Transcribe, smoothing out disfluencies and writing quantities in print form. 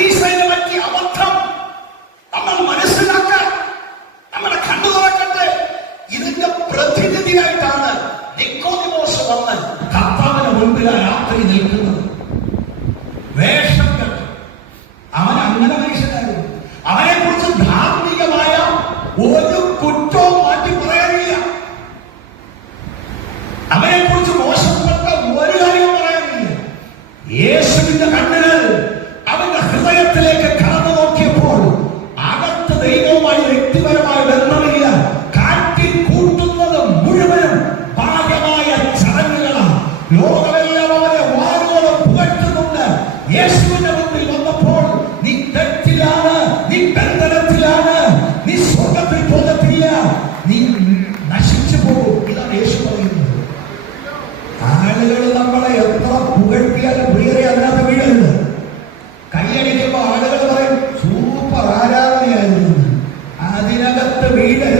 പരീക്ഷയെ പറ്റി അബദ്ധം നമ്മൾ മനസ്സിലാക്കാൻ നമ്മുടെ കണ്ണു തുറക്കട്ടെ. ഇതിന്റെ പ്രതിനിധിയായിട്ടാണ് നിക്കോദിമോസ് വന്ന് കർത്താവിന് മുൻപിൽ ആ രാത്രി നിൽക്കുന്നത്. വേഷം കെട്ട് അവൻ അങ്ങനെ മനുഷ്യനായിരുന്നു. അവനെ കുറിച്ച് ധാർമ്മികമായ ഒരു കുറ്റവും മാറ്റി പറയാനില്ല. അവനെ കുറിച്ച് മോശപ്പെട്ട ഒരു കാര്യവും പറയാനില്ല. യേശുവിന്റെ കണ്ണുകൾ അവന്റെ ഹൃദയത്തിലേക്ക് കടന്നു നോക്കിയപ്പോൾ അകത്ത് ദൈവവുമായി വ്യക്തിപരമായ ബന്ധമില്ല. കാറ്റിൽ കൂട്ടുന്നത് മുഴുവനും ബാഹ്യമായ ചടങ്ങുകളാണ്. ലോകമെല്ലാം അവനെ വാരുകളും പുകഴ്ത്തുന്നുണ്ട്. യേശുവിന്റെ മുന്നിൽ വന്നപ്പോൾ നീ തെറ്റിലാണ്, നീ ബന്ധനത്തിലാണ്, നീ സ്വർഗത്തിൽ പോകത്തില്ല, നീ നശിച്ചു പോകും. ഇതാണ് യേശു പറയുന്നത്. ആളുകൾ നമ്മളെ എത്ര പുകഴ്ത്തിയാലും പ്രിയരെ അതിനകത്ത് വീഴരുത്. കൈയടിക്കുമ്പോ ആളുകൾ പറയും സൂപ്പർ ആരാധനയായിരുന്നു. അതിനകത്ത് വീഴരുത്.